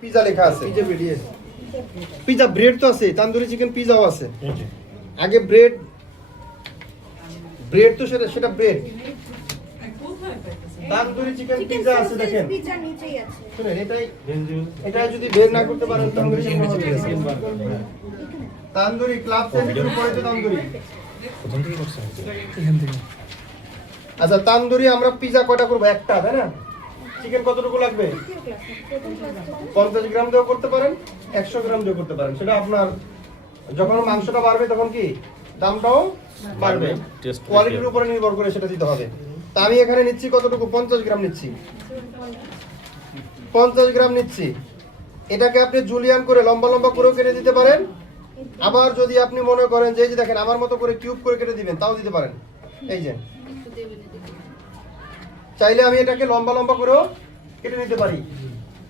Pizza লেখা আছে, pizza bread তো আছে, তান্দুরি চিকেন পিজাও আছে। আগে ব্রেড তো সেটা ব্রেড, তান্দুরি চিকেন পিজা আছে দেখেন। শুনেন, এটাই যদি বের না করতে পারেন তান্দুরি চিকেন তান্দুরি ক্লাব সেন্টারের উপরে তো তান্দুরি। আচ্ছা, তান্দুরি আমরা পিজা কয়টা করবো? একটা, তাই না? চিকেন কতটুকু লাগবে? 50 গ্রাম দিয়েও করতে পারেন, 100 গ্রাম দিয়েও করতে পারেন। সেটা আপনার, যখন মাংসটা বাড়বে তখন কি দামটাও বাড়বে, কোয়ালিটির উপরে নির্ভর করে সেটা দিতে হবে। তা আমি এখানে নিচ্ছি কতটুকু? 50 গ্রাম নিচ্ছি। 50 গ্রাম নিচ্ছি। এটাকে আপনি জুলিয়ান করে লম্বা লম্বা করেও কেটে দিতে পারেন। আবার যদি আপনি মনে করেন যে এই যে দেখেন আমার মতো করে কিউব করে কেটে দিবেন, তাও দিতে পারেন। এই যে চাইলে আমি এটাকে লম্বা লম্বা করেও কেটে নিতে পারি,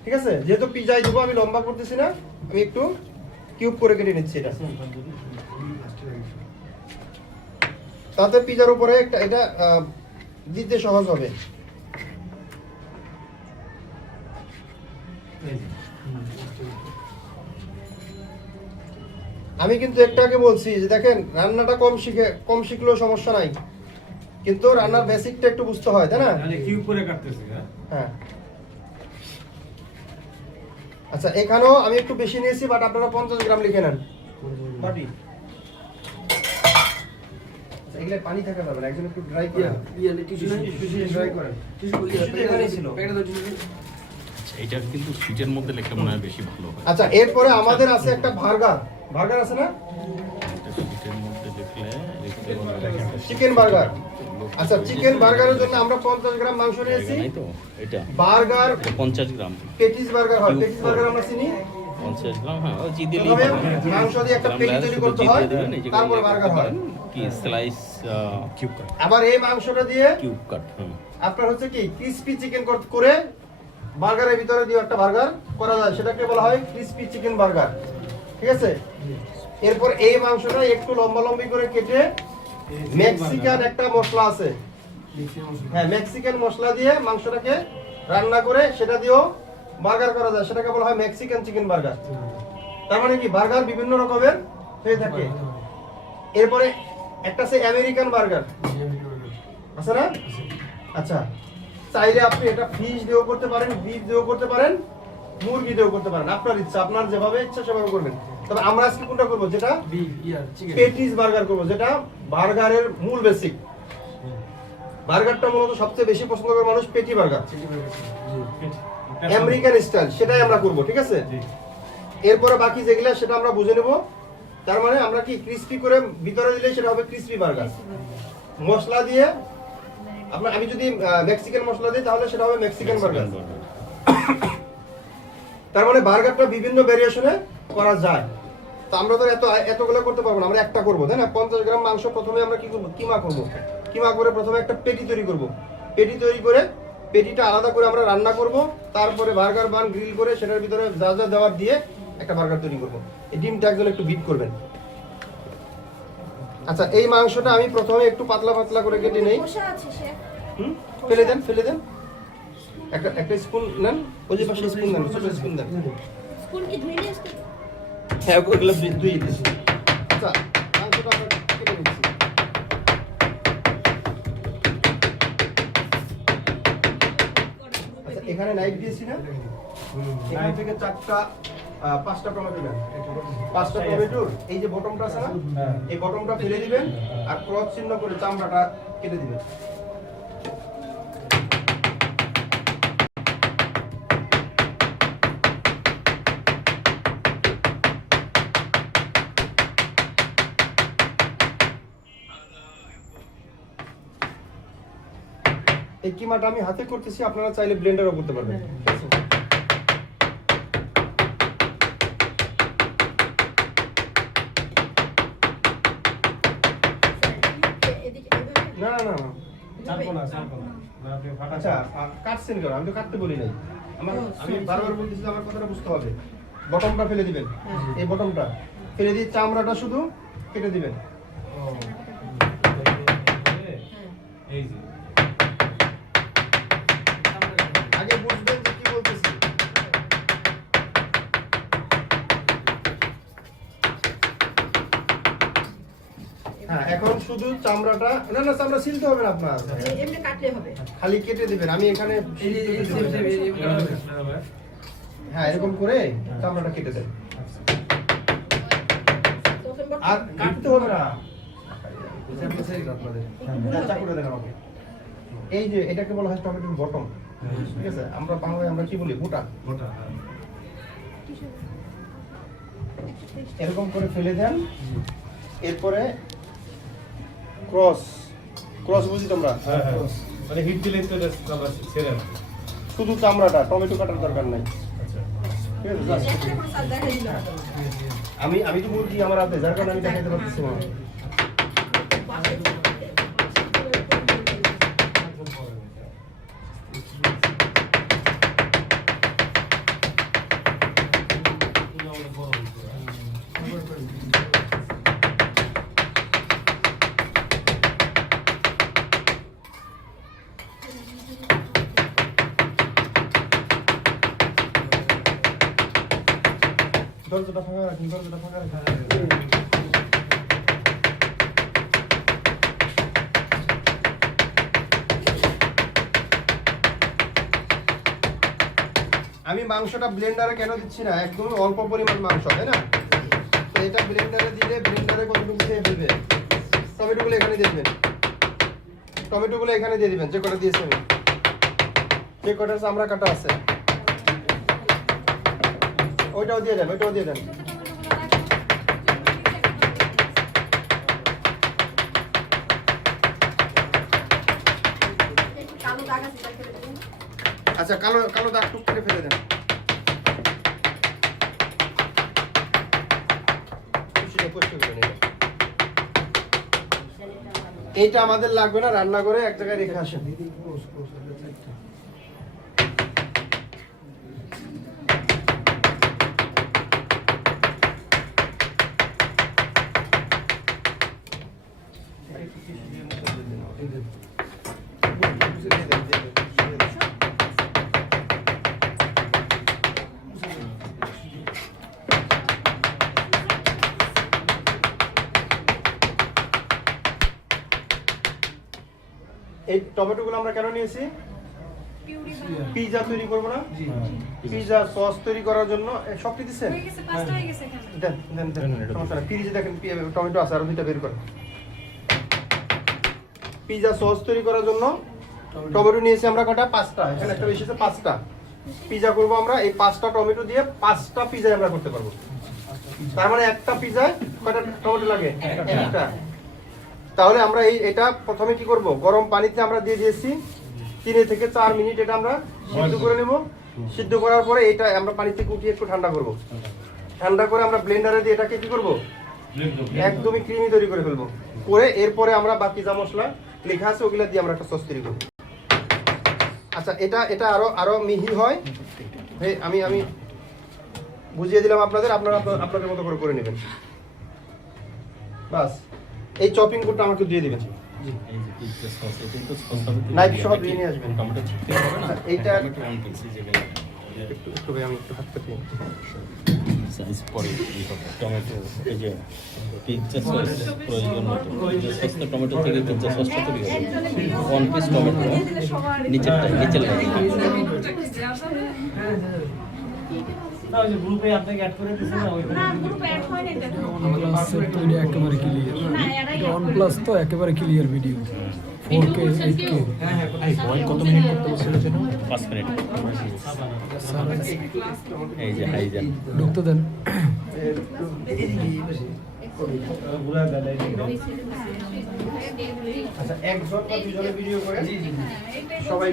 ঠিক আছে? যেহেতু পিজাই দেবো, আমি লম্বা করতেছি না, আমি একটু কিউব করে কেটে নিচ্ছি এটা। তাতে পিজার উপরে একটা এটা দিতে সহজ হবে। আমি কিন্তু একটু আগে বলছি যে দেখেন, রান্নাটা কম শিখলেও সমস্যা নাই, কিন্তু রান্নার বেসিকটা একটু বুঝতে হয়, তাই না? কিউব করে কাটতেছি। হ্যাঁ, আচ্ছা, এখানেও আমি একটু বেশি নিয়েছি, বাট আপনারা 50 গ্রাম লিখে নেন। বাটি এগুলা পানি থাকা যাবে না, একজন একটু ড্রাই করেন, টিস্যু ড্রাই করেন। এটা কিন্তু শীটের মধ্যে লেখলে মনে হয় বেশি ভালো হয়। আচ্ছা, এরপরে আমাদের আছে একটা বার্গার আছে না? শীটের মধ্যে লিখলে চিকেন বার্গার। আচ্ছা, চিকেন বার্গারের জন্য আমরা 50 গ্রাম মাংস নিয়েছি। তো এটা বার্গার 50 গ্রাম, পেটিস বার্গার হয়, পেটিস বার্গার আমরা চিনি 50 গ্রাম। হ্যাঁ, ওই দিলেই তবে মাংস দিয়ে একটা পেটি তৈরি করতে হয়, তারপর বার্গার হয় কি স্লাইস কিউব কাট। আবার এই মাংসটা দিয়ে কিউব কাট আপনার হচ্ছে কি ক্রিসপি চিকেন করে বার্গারের ভিতরে দিয়ে একটা বার্গার করা যায়, সেটাকে বলা হয় ক্রিসপি চিকেন বার্গার, ঠিক আছে? এরপর এই মাংসটা একটু লম্বা লম্বি করে কেটে মেক্সিকান একটা মশলা আছে, হ্যাঁ, মেক্সিকান মশলা দিয়ে মাংসটাকে রান্না করে সেটা দিয়েও বার্গার করা যায়, সেটাকে বলা হয় মেক্সিকান চিকেন বার্গার। তার মানে কি বার্গার বিভিন্ন রকমের হয়ে থাকে। এরপরে একটা আছে আমেরিকান বার্গার, আছে না? আচ্ছা, চাইলে আপনি এটা ফিশ দিয়েও করতে পারেন, বিফ দিয়েও করতে পারেন, মুরগি দিয়েও করতে পারেন, আপনার ইচ্ছা, আপনার যেভাবে ইচ্ছা সেভাবে করবেন। তবে আমরা আজকে কোনটা করবো? যেটা পেটিস বার্গার করবো, যেটা বার্গারের মূল বেসিক। বার্গারটা মূলত সবচেয়ে বেশি পছন্দ করে মানুষ পেটি বার্গার, আমেরিকান স্টাইল, সেটাই আমরা করবো, ঠিক আছে? এরপরে বাকি যেগুলা সেটা আমরা বুঝে নেব। তার মানে আমরা কি ক্রিসপি করে ভিতরে দিলে সেটা হবে ক্রিসপি বার্গার। মশলা দিয়ে আমি যদি মেক্সিকান মশলা দিই তাহলে সেটা হবে মেক্সিকান বার্গার। তার মানে বার্গারটা বিভিন্ন ভেরিয়েশনে করা যায়। তো আমরা তো এতগুলো করতে পারবো না, আমরা একটা করবো, তাই না? 50 গ্রাম মাংস প্রথমে আমরা কি করবো? কিমা করবো। কিমা করে প্রথমে একটা পেটি তৈরি করব। পেটি তৈরি করে পেটিটা আলাদা করে আমরা রান্না করব, তারপরে বার্গার বান গ্রিল করে সেটার ভিতরে যা যা দেওয়ার দিয়ে একটা বার্গার তৈরি করব। এই ডিমটা একজন একটু বিট করবেন। আচ্ছা, এই মাংসটা আমি প্রথমে একটু পাতলা পাতলা করে কেটে নেই। ফেলে দেন একটা স্পুন নেন, ওই যে পাশে স্পুন দেন, ছোট স্পুন দেন। স্পুন কি ধুইলে আসছে? হ্যাঁ, ওগুলো ধুইয়ে দিয়েছি। আচ্ছা, মাংসটা আমরা কেটে নিচ্ছি। আচ্ছা, এখানে নাইফ দিয়েছি না? এখান থেকে 5টা টমেটো নেন। 5টা টমেটোর এই যে বটমটা আছে না, এই বটমটা ফেলে দিবেন আর ক্রস চিহ্ন করে চামড়াটা কেটে দিবেন। এই কিমাটা আমি হাতে করতেছি, আপনারা চাইলে ব্লেন্ডারও করতে পারবেন। না না না, আচ্ছা, কাটছেন কেন? আমি তো কাটতে বলি নাই, আমি বারবার বলতেছি আমার কথাটা বুঝতে হবে। বটমটা ফেলে দিবেন, এই বটমটা ফেলে দিয়ে চামড়াটা শুধু কেটে দিবেন। আগে বুঝবেন যে কি বলতেছি। এখন শুধু চামড়াটা না চামড়া ছিলতে হবে না আপনার, এমনি কাটলে হবে। খালি কেটে দিবেন। আমি এখানে হ্যাঁ এরকম করে চামড়াটা কেটে দেন, আর কাটতে হবে না। চাকুটা দেন আমাকে। এই যে এটাকে বলা হয় টমেটোর বটম, ঠিক আছে? আমরা বাংলায় আমরা কি বলি? বোটা। এরকম করে ফেলে দেন। এরপরে ক্রস বুঝি তোমরা? মানে হিট দিলে তো এটা আমরা ছেড়ে না। শুধু চামড়াটা, টমেটো কাটার দরকার নাই। ঠিক আছে? আমি তো বলছি আমার হাতে, যার কারণে আমি দেখাতে পারতেছি না। দরজাটা ফাঁকা রাখুন, দরজাটা ফাঁকা রাখুন। আমি মাংসটা ব্লেন্ডারে কেন দিচ্ছি না? একদম অল্প পরিমাণ মাংস, তাই না? তো এটা ব্লেন্ডারে দিলে ব্লেন্ডারে কতটুকু দিয়ে দেবে? টমেটোগুলো এখানে দিয়ে দিবেন, টমেটোগুলো এখানে দিয়ে দিবেন, যে কটা দিয়েছি আমি, যে কটা চামড়া কাটা আছে ওইটাও দিয়ে দেন, ওইটাও দিয়ে দেন। আচ্ছা কালো দাগ টুক করে ফেলে দেন। এইটা আমাদের লাগবে না, রান্না করে এক জায়গায় রেখে আসেন। এই টমেটোগুলো আমরা কেন নিয়েছি? পিৎজা তৈরি করবো না? পিৎজা সস তৈরি করার জন্য। সবটি দিচ্ছেন? দেন দেন দেন, সমস্যা নাই। ফ্রিজে দেখেন টমেটো আছে, আরো দুইটা বের করেন। পিৎজা সস তৈরি করার জন্য টমেটো নিয়েছি আমরা কটা? 5টা। এখানে একটা বেশি আছে, 5টা। পিৎজা করবো আমরা, এই 5টা টমেটো দিয়ে 5টা পিৎজা আমরা করতে পারবো। তার মানে একটা পিৎজায় কয়টা টমেটো লাগে? একটা। তাহলে আমরা এটা প্রথমে কি করব? গরম পানিতে আমরা দিয়ে দিয়েছি 3 থেকে 4 মিনিট এটা আমরা সিদ্ধ করে নেব। সিদ্ধ করার পরে এটা আমরা পানি থেকে উঠিয়ে একটু ঠান্ডা করব। ঠান্ডা করে আমরা ব্লেন্ডারে দিয়ে এটাকে কি করব? একদমই ক্রিমি তৈরি করে ফেলবো। করে এরপরে আমরা বাকি যা মশলা লেখা আছে ওগুলা দিয়ে আমরা একটা সস তৈরি করব। আচ্ছা এটা আরো মিহি হয়। আমি বুঝিয়ে দিলাম আপনাদের, আপনাদের মতো করে নেবেন। বাস এই চপিং বোর্ডটা আমাকে দিয়ে দিবেন। নাইফ সহ দিয়ে নিয়ে আসবেন। এইটা একটু ভাই আমি একটু হাত পেতে টমেটো এই যে পিৎজা সস প্রয়োজন মতো সস্তা টমেটো থেকে পিৎজা সসটা তৈরি হবে। 1 পিস টমেটো নিচের না ওই যে গ্রুপে আপনাকে অ্যাড করে দিয়েছেন না, ওইখানে গ্রুপে অ্যাড হয়নি তো। আমাদের সেট তৈরি একেবারে ক্লিয়ার। এটা OnePlus তো একেবারে ক্লিয়ার ভিডিও 4K 8K। এই বয়েল কত মিনিট করতে বলছিল যেন? 5 মিনিট। এই যে হাইজান ঢুকতে দেন। ঘুরা দেয়। আচ্ছা একজন বা দুজনে ভিডিও করে সবাই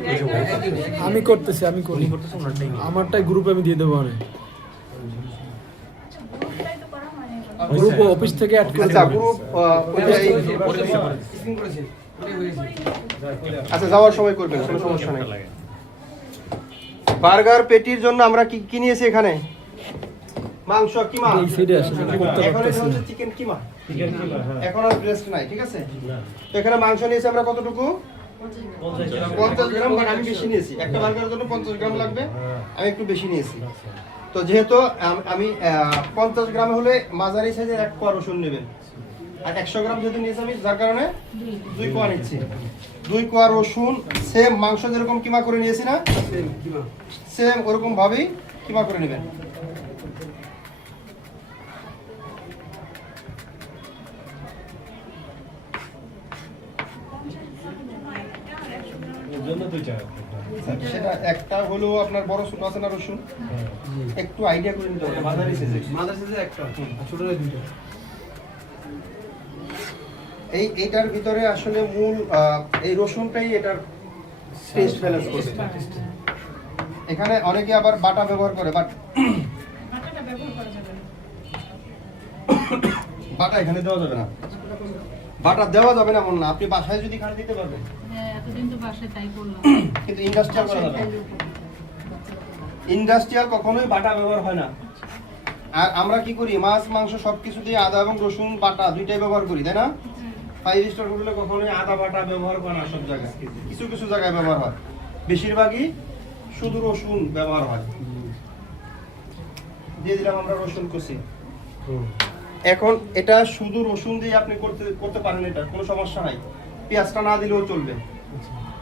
আমি করতেছি, আমি করি। আমারটাই গ্রুপে আমি দিয়ে দেবো। অনেক গ্রুপ অফিস থেকে অ্যাড করে আচ্ছা দেবো। গ্রুপ আচ্ছা যাওয়ার সময় করবেন, কোনো সমস্যা নেই। বার্গার পেটির জন্য আমরা কি নিয়েছি এখানে? মাংস কিমা। এই সাইডে আসে করতে এখন এটা পারতেছি হচ্ছে না। চিকেন কিমা। চিকেন কিমা, হ্যাঁ। এখন আর ব্রেস্ট নাই, ঠিক আছে? তো এখানে মাংস নিয়েছি আমরা কতটুকু? 50 গ্রাম। বাট আমি বেশি নিয়েছি, একটা বার্গারের জন্য 50 গ্রাম লাগবে, আমি একটু বেশি নিয়েছি। তো যেহেতু আমি 50 গ্রাম হলে মাঝারি সাইজের 1 কোয়া রসুন নেবেন, আর 100 গ্রাম যেহেতু নিয়েছি আমি, যার কারণে 2 কোয়া নিচ্ছি। 2 কোয়া রসুন, সেম মাংস যেরকম কিমা করে নিয়েছি না, সেম ওরকম ভাবেই কিমা করে নেবেন। এর জন্য দুইটা। সেটা একটা হলো আপনার বড় ছোট আছে না রসুন, একটু আইডিয়া করে নিতে হবে। মাঝারি সাইজে একটা, ছোটটা দুইটা। এইটার ভিতরে আসলে মূল এই রসুনটাই এটার টেস্ট ব্যালেন্স করবে। এখানে অনেকে আবার বাটা ব্যবহার করে, বাট বাটাটা ব্যবহার করা যাবে না। বাটা এখানে দেওয়া যাবে না। বাটা দেওয়া যাবে না এমন না, আপনি বাসায় যদি খান দিতে পারবেন, হ্যাঁ, এতদিন তো বাসায় তাই করলাম। কিন্তু ইন্ডাস্ট্রিয়াল করা যাবে না। ইন্ডাস্ট্রিয়াল কখনোই বাটা ব্যবহার হয় না। আর আমরা কি করি, মাছ মাংস সবকিছু দিয়ে আদা এবং রসুন বাটা দুইটাই ব্যবহার করি, তাই না? 5 স্টার হোটেলে কখনোই আদা বাটা ব্যবহার করে না, সব জায়গায় কিছু কিছু জায়গায় ব্যবহার হয়, বেশিরভাগই শুধু রসুন ব্যবহার হয়। দিয়ে দিলাম আমরা রসুন কুচি। এখন এটা শুধু রসুন দিয়ে আপনি করতে পারেন, এটা কোনো সমস্যা নাই, পেঁয়াজটা না দিলেও চলবে।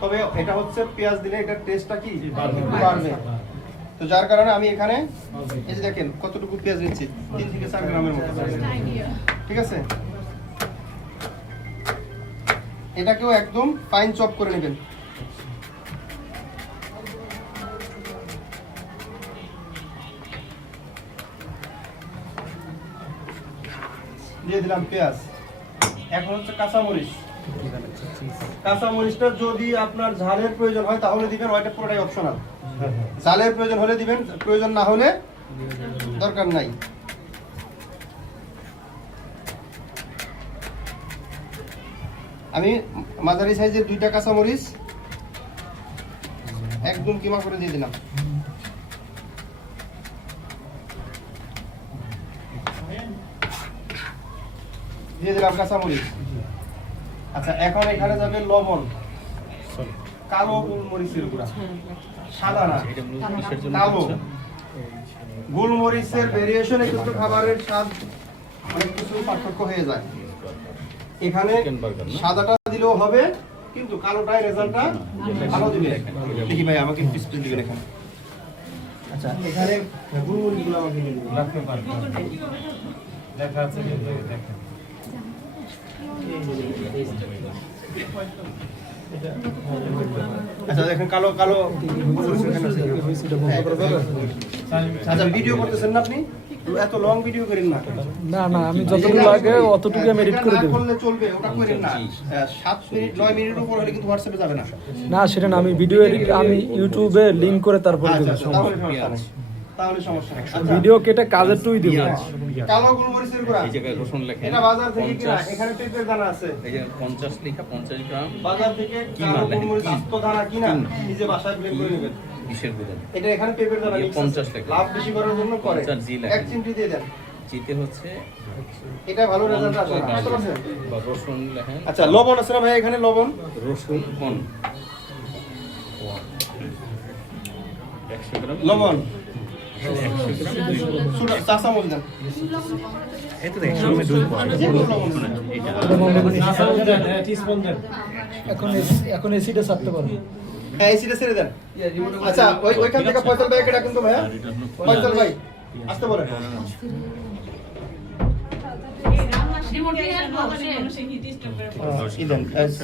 তবে এটা হচ্ছে পেঁয়াজ দিলে এটার টেস্টটা কি বাড়বে। তো যার কারণে আমি এখানে এই যে দেখেন কতটুকু পেঁয়াজ নিচ্ছি, 3 থেকে 4 গ্রামের মতো, ঠিক আছে? এটাকেও একদম ফাইন চপ করে নেবেন। দিয়ে দিলাম পেঁয়াজ। এখন হচ্ছে কাঁচামরিচ। কাঁচামরিচটা যদি আপনার ঝালের প্রয়োজন হয় তাহলে দিবেন, ওইটা পুরোটাই অপশনাল। ঝালের প্রয়োজন হলে দিবেন, প্রয়োজন না হলে দরকার নাই। আমি মাঝারি সাইজের 2টা কাঁচামরিচ একদম কিমা করে দিয়ে দিলাম। দিয়ে দিলাম কাঁচামরিচ। আচ্ছা, এখন এখানে যাবে লবণ, কালো গোলমরিচের গুঁড়া, সাদা না, এটা মূলত কিসের জন্য কালো। করছেন? গোলমরিচের ভেরিয়েশনে কিন্তু খাবারের স্বাদ অনেক কিছু পার্থক্য হয়ে যায়। এখানে চিকেন বার্গার না? সাদাটা দিলেও হবে, কিন্তু কালোটাই রেজাল্টটা ভালো দিবে। দেখি ভাই আমাকে পিস পিস দিবেন এখানে। আচ্ছা, এখানে গোলমরিচগুলো আমাকে দিয়ে দিবেন। লাগতে পারে। দেখা আছে কিন্তু দেখেন। আচ্ছা, দেখেন কালো কালো গোলমরিচ এখানে আছে। আচ্ছা, ভিডিও করতেছেন না আপনি? এত লং ভিডিও করেন না। না না, আমি যতটুকু লাগে অতটুকু আমি এডিট করে না দেবো। করলে চলবে, ওটা করেন না। 7 মিনিট 9 মিনিট উপর হলে কিন্তু হোয়াটসঅ্যাপে যাবে না। না সেটা না, আমি ভিডিও এডিট আমি ইউটিউবে লিংক করে তারপর আচ্ছা, দেবো। আচ্ছা, তাহলে সমস্যা নেই। তাহলে সমস্যা নেই। আচ্ছা, ভিডিও কেটে কাজের টুই দেবো। পেঁয়াজ। কালো গোলমরিচের গুঁড়া, এই জায়গায় রসুন লেখেন এটা বাজার থেকে কিনা, 50, এখানে পেঁপের দানা আছে। এই যে 50 লেখা 50 গ্রাম বাজার থেকে কি কালো মানে? গোলমরিচ কি? আস্ত দানা কিনা কি? নিজে বাসায় ব্লেন্ড করে নেবেন। কিসের গুঁড়ো? এটা এখানে পেঁপের দানা এই mix 50 আছে। লেখা। লাভ বেশি করার জন্য করে। 50 জি লেখা। 1 চিমটি দিয়ে দেন, জিতে হচ্ছে এটা ভালো রেজাল্ট আসে। বুঝতে পারছেন? বা রসুন লেখেন। আচ্ছা, লবণ আছে না ভাই এখানে? লবণ রসুন কোন 100 গ্রাম লবণ 100 গ্রাম 2 ছোট চা চামচ দেন। এটা তো 100 গ্রামে 2 পাওয়া যে কোনো লবণ দেন। এটা চামচ দেন, টিস্পুন দেন। এখন এসিটা ছাড়তে পারবো। হ্যাঁ, এসিটা ছেড়ে দেন। আচ্ছা, ওইখান থেকে ফয়সাল ভাই এটা কিন্তু ভাইয়া, ফয়সাল ভাই আসতে বলেন।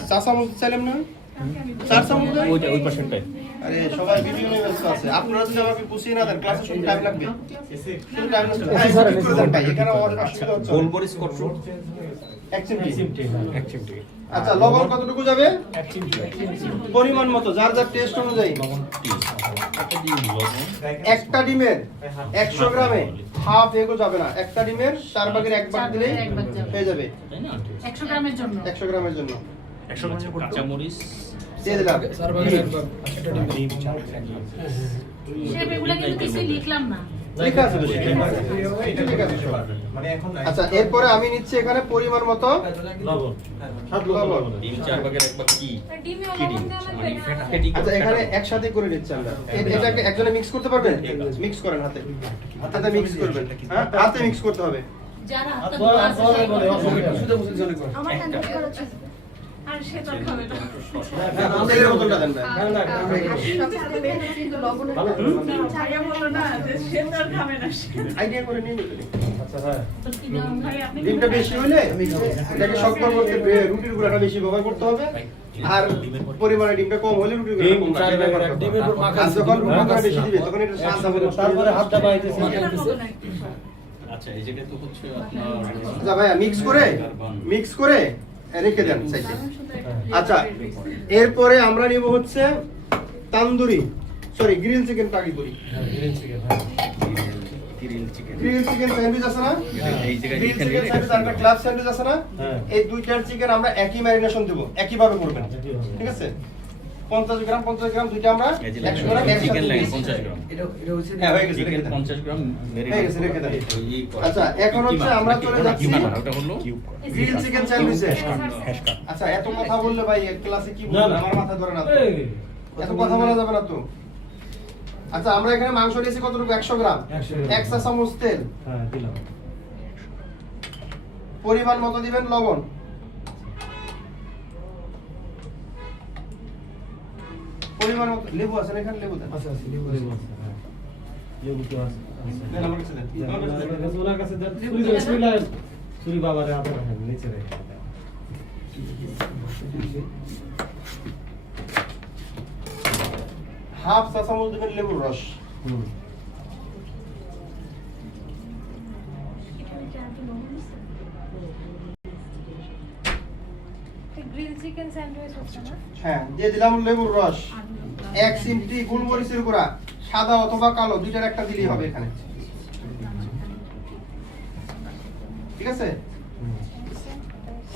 চা চামচ চাইলাম না, 4 চামচ দেন। ওইটা ওই পার্সেন্টটাই আরে সবাই ভিডিও নিয়ে ব্যস্ত আছে, আপনারা যদি আমাকে পুষিয়ে না দেন ক্লাসে শুধু টাইম লাগবে, শুধু টাইম লাগবে। এখানে অসুবিধা হচ্ছে না। গোলমরিচ কত? 1 চিমটি। এক চিমটি আচ্ছা, লবণ কতটুকু যাবে? 1 চিমটি। পরিমাণ মতো, যার যার টেস্ট অনুযায়ী। লবণ লবণ একটা ডিমের 100 গ্রামে হাফ এগো যাবে না, একটা ডিমের 4 ভাগের 1 ভাগ দিলেই হয়ে যাবে। তাই না? 100 গ্রামের জন্য 100 গ্রামের জন্য কাঁচামরিচ দিয়ে দিলাম। শেফ এগুলো কিন্তু কিছু লিখলাম না। লেখা আছে তো সেটা। ঠিক আছে। আচ্ছা, এরপরে আমি নিচ্ছি এখানে পরিমাণ মতো লবণ। লবণ। ডিম 4 ভাগের 1 ভাগ কি? ডিমে কি ডিম? মানে ফ্যাটি আচ্ছা, এখানে একসাথে করে নিচ্ছি আমরা। এটাকে একজনে মিক্স করতে পারবেন? মিক্স করেন হাতে, হাতে মিক্স করবেন। হ্যাঁ, হাতে মিক্স করতে হবে। যারা আর হাতটা তোর ধোয়া আর আছে তোর সেই বলে করে। অসুবিধা আমার হ্যান্ডেল করা উচিত আর সে তো আর খাবে না। তেলের বোতলটা দেন ভাই। ঠান্ডা ঠান্ডা কিন্তু লবণের ভাইয়া বললো না যে সে তো আর খাবে না। আইডিয়া করে নিয়ে নিতে। আচ্ছা হ্যাঁ তো কি নাম ভাই আপনি? ডিমটা বেশি হলে এটাকে শক্ত করতে রুটির গুঁড়াটা বেশি ব্যবহার করতে হবে, আর পরিমাণে ডিমটা কম হলে রুটির গুঁড়াটা ডিম কম চার রাখতে ভাগের হবে। এক ডিমের উপর মাখা আর যখন আছে। রুটির গুঁড়া বেশি দিবে তখন এটা শান্ত হবে। তারপরে হাতটা বাইতেছে এটা খাবো না একটু। আচ্ছা এই জায়গায় তো হচ্ছে আপনার আচ্ছা ভাইয়া মিক্স করে রেখে দেন সাইডে। আচ্ছা এরপরে আমরা নিব হচ্ছে তান্দুরি গ্রিল চিকেন টাকি করি। গ্রিন চিকেন হ্যাঁ grill chicken grill chicken sandwich আছে না, এই জায়গায় গ্রিল লিখে চিকেন নিলে স্যান্ডউইচ আর একটা ক্লাব স্যান্ডউইচ আছে না, হ্যাঁ। এই দুইটার চিকেন আমরা একই ম্যারিনেশন দেব, একই ভাবে করবেন। আচ্ছা, কিভাবে? ঠিক আছে 50 গ্রাম দুইটা আমরা এই যে 100 গ্রাম চিকেন একসাথে লাগে দিয়েছি। 50 গ্রাম হ্যাঁ হয়ে গেছে, রেখে চিকেন দেন। 50 গ্রাম হয়ে গেছে, রেখে দেন। এই করা। আচ্ছা, এখন হচ্ছে আমরা চলে যাচ্ছি ওটা হলো গ্রিল চিকেন স্যান্ডউইচে। আচ্ছা এত কথা বললে ভাই এক ক্লাসে কি বলবো, না। আমার মাথা ধরে না তো। এই, এত কথা বলা যাবে না তো। আচ্ছা আমরা এখানে মাংস নিয়েছি কতটুকু, 100 গ্রাম, 100 গ্রাম। 1 চা চামচ তেল, হ্যাঁ দিলাম পরিমাণ মতো দিবেন লবণ, পরিমাণ মতো লেবু আছে না এখানে, লেবু দেন। আচ্ছা আচ্ছা লেবু লেবু আছে হ্যাঁ লেবু তো আছে দেন আমার কাছে দেন। আমার কাছে দেন। ওনার কাছে দেন চুরি বাবারে হাতে রাখেন নিচে রেখে দেন। হাফ চা চামচ দিবেন লেবুর রস। হুম গ্রিল চিকেন স্যান্ডউইচ হচ্ছে না হ্যাঁ দিয়ে দিলাম লেবুর রস, 1 চিমটি গোলমরিচের গুঁড়া, সাদা অথবা কালো দুইটার একটা দিলেই হবে এখানে। ঠিক আছে, হুম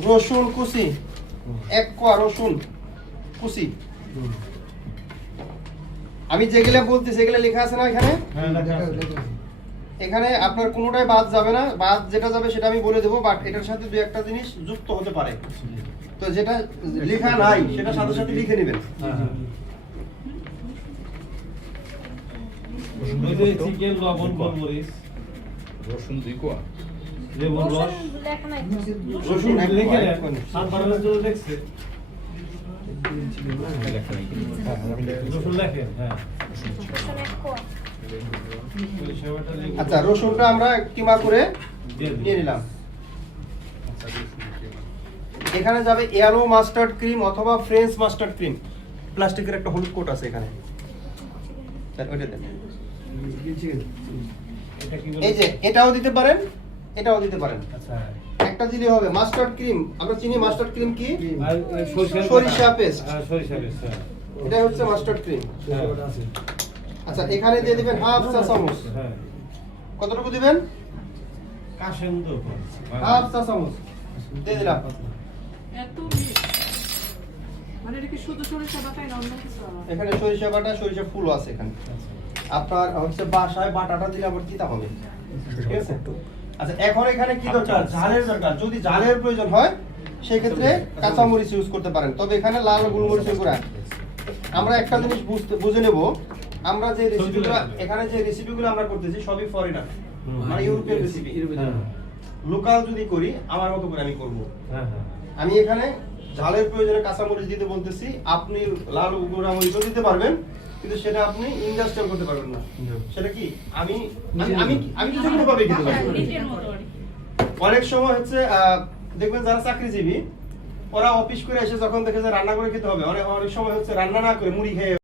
রসুন কুচি, 1 কোয়া রসুন কুচি। হুম আমি যেগুলা বলতেছি সেগুলা লেখা আছে না এখানে, হ্যাঁ লেখা আছে। এখানে আপনার কোনোটাই বাদ যাবে না, বাদ যেটা যাবে সেটা আমি বলে দেবো, বাট এটার সাথে দুই একটা জিনিস যুক্ত হতে পারে, তো যেটা লেখা নাই সেটা সাথে সাথে লিখে নেবেন। হ্যাঁ হ্যাঁ ওই যে চিকেন লবণ গোলমরিচ রসুন 2 কোয়া লেবুর রস লেখা নাই রসুন এক লিখে কোয়া, নেন এক কোয়া। সাত বারের জন্য দেখছে লেখা নেই কিন্তু। রসুন লেখেন হ্যাঁ রসুন এক কোয়া ওই সেবাটা লেবু আচ্ছা রসুনটা আমরা কিমা করে দিয়ে দিন। নিয়ে নিলাম। এখানে যাবে ইয়েলো মাস্টার্ড ক্রিম অথবা ফ্রেঞ্চ মাস্টার্ড ক্রিম, প্লাস্টিকের একটা হলুদ কোট আছে এখানে, স্যার ওইটা দেন। এটা কি বলে এই যে এটাও দিতে পারেন, এটাও দিতে পারেন, আচ্ছা একটা দিলে হবে। মাস্টার্ড ক্রিম আমরা চিনি, মাস্টার্ড ক্রিম কি, আর এই সরিষা পেস্ট, হ্যাঁ সরিষা পেস্ট হ্যাঁ এটা হচ্ছে মাস্টার্ড ক্রিম। হ্যাঁ। আচ্ছা এখানে দিয়ে দিবেন হাফ চা চামচ, হ্যাঁ কতটুকু দিবেন, কাশেম তো হাফ চা চামচ দিয়ে দিলাম। এত মানে এটা কি শুধু সরিষা বাটাই না অন্য কিছু আবার? এখানে সরিষা বাটা, সরিষা ফুল আছে এখানে। আপনার হচ্ছে বাসায় বাটাটা দিলে আবার তিতা হবে, ঠিক আছে। আচ্ছা এখন এখানে কি দরকার, ঝালের দরকার। যদি ঝালের প্রয়োজন হয় সেই ক্ষেত্রে কাঁচা মরিচ ইউজ করতে পারেন, তবে এখানে লাল গোলমরিচের গুঁড়া। আমরা একটা জিনিস বুঝে নেব, আমরা যে রেসিপিগুলো এখানে যে রেসিপিগুলো আমরা করতেছি সবই ফরেনার, মানে ইউরোপিয়ান রেসিপি। লোকাল যদি করি আমার মতো করে আমি করব। হ্যাঁ হ্যাঁ আমি এখানে ঝালের প্রয়োজনে কাঁচা মরিচ দিতে বলতেছি, আপনি লাল গুঁড়া মরিচও দিতে পারবেন, কিন্তু সেটা আপনি ইন্ডাস্ট্রিয়াল করতে পারবেন না। সেটা কি আমি আমি আমি আমি কিছু কোনো ভাবে খেতে পারবো। নিজের মতো আর কি। অনেক সময় হচ্ছে দেখবেন যারা চাকরিজীবী ওরা অফিস করে এসে যখন দেখে যে রান্না করে খেতে হবে, অনেক অনেক সময় হচ্ছে রান্না না করে মুড়ি খেয়ে